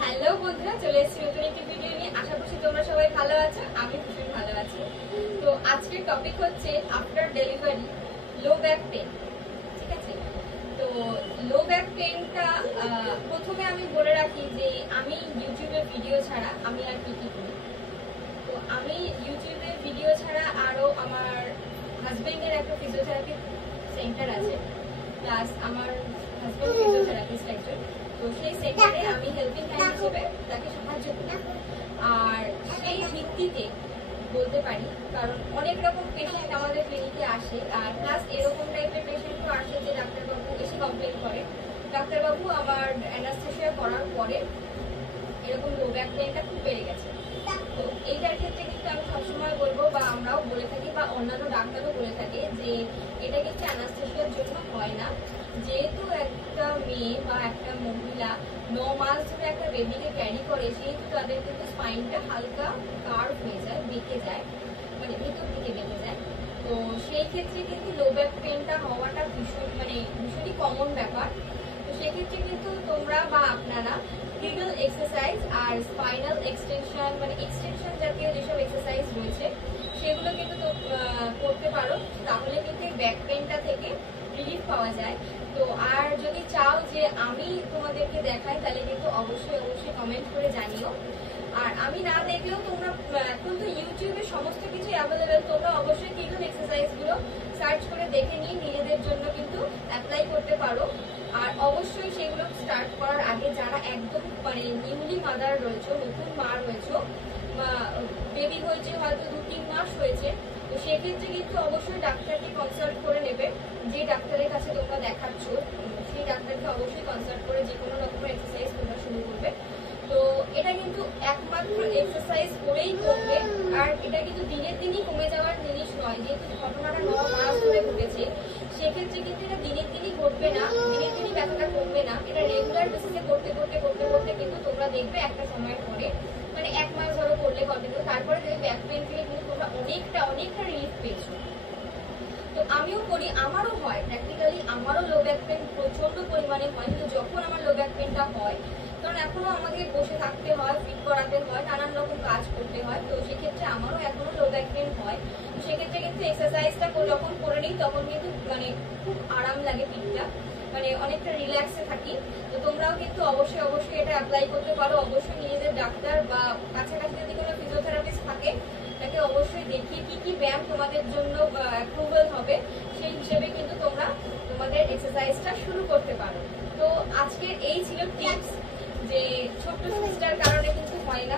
Hello বন্ধুরা, চলে এসেছি নতুন একটি ভিডিও নিয়ে। আশা করছি তোমরা সবাই ভালো আছো, আমি ভীষণ ভালো আছি। তো আজকের টপিক হচ্ছে after delivery low back pain. ঠিক আছে, তো লো ব্যাক পেনটা প্রথমে আমি বলে রাখি যে আমি ইউটিউবে ভিডিও ছাড়া আমি আর কি কি করি। তো আমি ইউটিউবে ভিডিও ছাড়া আরো আমার হাজবেন্ডের একটা ফিজিওথেরাপি সেন্টার আছে, প্লাস আমার হাজবেন্ড ফিজিওথেরাপিস্ট একজন। তো সেই সেন্টারে আমি হেল্পিং হ্যান্ড হিসেবে তাকে সাহায্য করি। আর সেই ভিত্তিতে বলতে পারি, কারণ অনেক রকম পেশেন্ট আমাদের ক্লিনিকে আসে, আর প্লাস এরকম টাইপের পেশেন্টও আসে যে ডাক্তারবাবু এসে কমপ্লেন করে, ডাক্তারবাবু আমার অ্যানাস্থেসিয়া করার পরে এরকম লো ব্যাক পেনটা খুব বেড়ে গেছে। তো এইটার ক্ষেত্রে কিন্তু আমি সবসময় বলবো, বা আমরাও বলে থাকি, বা অন্যান্য ডাক্তারও বলে থাকে যে এটা কিন্তু অ্যানাস্থেসিয়ার জন্য হয় না। যেহেতু একটা মেয়ে বা একটা মহিলা 9 মাস ধরে একটা বেবিকে ক্যারি করে, সেহেতু তাদের কিন্তু স্পাইনটা হালকা কার্ভ হয়ে যায়, বেঁকে যায়, মানে ভেতর দিকে বেঁকে যায়। তো সেই ক্ষেত্রে কিন্তু লো ব্যাক পেনটা হওয়াটা ভীষণই কমন ব্যাপার। তো সেক্ষেত্রে কিন্তু তোমরা বা আপনারা কিগল এক্সারসাইজ আর স্পাইনাল এক্সটেনশন, মানে এক্সটেনশন জাতীয় যেসব এক্সারসাইজ রয়েছে সেগুলো কিন্তু করতে পারো, তাহলে কিন্তু এই ব্যাক পেনটা থেকে রিলিফ পাওয়া যায়। তো আর যদি চাও যে আমি তোমাদেরকে দেখাই, তাহলে কিন্তু অবশ্যই কমেন্ট করে জানিও। আর আমি না দেখলেও তোমরা এখন তো ইউটিউবে সমস্ত কিছু অ্যাভেলেবেল, তোমরা অবশ্যই কিগল এক্সারসাইজ গুলো সার্চ করে দেখে নিয়ে নিজেদের জন্য কিন্তু অ্যাপ্লাই করতে পারো। আর অবশ্যই সেগুলো স্টার্ট করার আগে যারা একদম মানে নিউলি মাদার রয়েছে, নতুন মা রয়েছে, বেবি হয়েছে হয়তো 2-3 মাস হয়েছে, তো সেক্ষেত্রে কিন্তু অবশ্যই ডাক্তারকে কনসাল্ট করে নেবে। যে ডাক্তারের কাছে তোমরা দেখাচ্ছ সেই ডাক্তারকে অবশ্যই কনসাল্ট করে যে কোনো রকমের এক্সারসাইজ তোমরা শুরু করবে। তো এটা কিন্তু একমাত্র এক্সারসাইজ করেই করবে, আর এটা কিন্তু দিনের দিনই কমে যাওয়ার জিনিস নয়। যেহেতু ঘটনাটা 9 মাস ধরে ঘটেছে, সেক্ষেত্রে কিন্তু এটা দিনের দিনই ঘটবে না, দিনের দিনই ব্যথাটা কমবে না। এটা রেগুলার বেসিসে করতে কিন্তু তোমরা দেখবে একটা সময়ের পরে, মানে 1 মাস ধরে করলে কন্টিনিউ, তারপরে দেখবে ব্যাক পেন থেকে কিন্তু তোমরা অনেকটা রিলিফ পেয়েছো। তো আমিও করি, আমারও হয়, প্র্যাকটিক্যালি আমারও লো ব্যাক পেন প্রচন্ড পরিমাণে হয়। কিন্তু যখন আমার লো ব্যাক পেনটা হয়, কারণ এখনো আমাদের বসে থাকতে হয়, ফিট করাতে হয়, নানান রকম কাজ করতে হয়, তো সেক্ষেত্রে আমারও এখনো লো ব্যাক পেন হয়। তো সেক্ষেত্রে কিন্তু এক্সারসাইজটা যখন করে নিই তখন কিন্তু মানে খুব আরাম লাগে, পিঠটা মানে অনেকটা রিল্যাক্সে থাকি। তো তোমরাও কিন্তু অবশ্যই এটা অ্যাপ্লাই করতে পারো। অবশ্যই নিজেদের ডাক্তার বা কাছাকাছি যদি কোনো ফিজিওথেরাপিস্ট থাকে তাকে অবশ্যই দেখিয়ে কি ব্যায়াম তোমাদের জন্য অ্যাপ্রুভাল হবে সেই হিসেবে কিন্তু তোমরা তোমাদের এক্সারসাইজটা শুরু করতে পারো। তো আজকের এই ছিল টিপস, যে ছোট্ট সিস্টার কারণে কিন্তু হয় না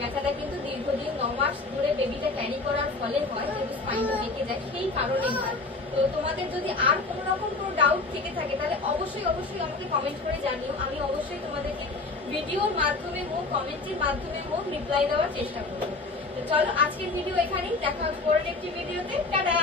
ব্যথাটা কিন্তু দীর্ঘদিন 9 মাস ধরে বেবিটা ক্যারি করার ফলে হয়, যেহেতু স্পাইনটা বেঁকে যায় সেই কারণেই হয়। তো তোমাদের যদি আর কোনো রকম কোনো ডাউট থেকে থাকে তাহলে অবশ্যই আমাকে কমেন্ট করে জানিও। আমি অবশ্যই তোমাদেরকে ভিডিওর মাধ্যমে হোক, কমেন্টের মাধ্যমে হোক রিপ্লাই দেওয়ার চেষ্টা করবো। তো চলো আজকের ভিডিও এখানেই, দেখা হচ্ছে পরের একটি ভিডিওতে। টাটা।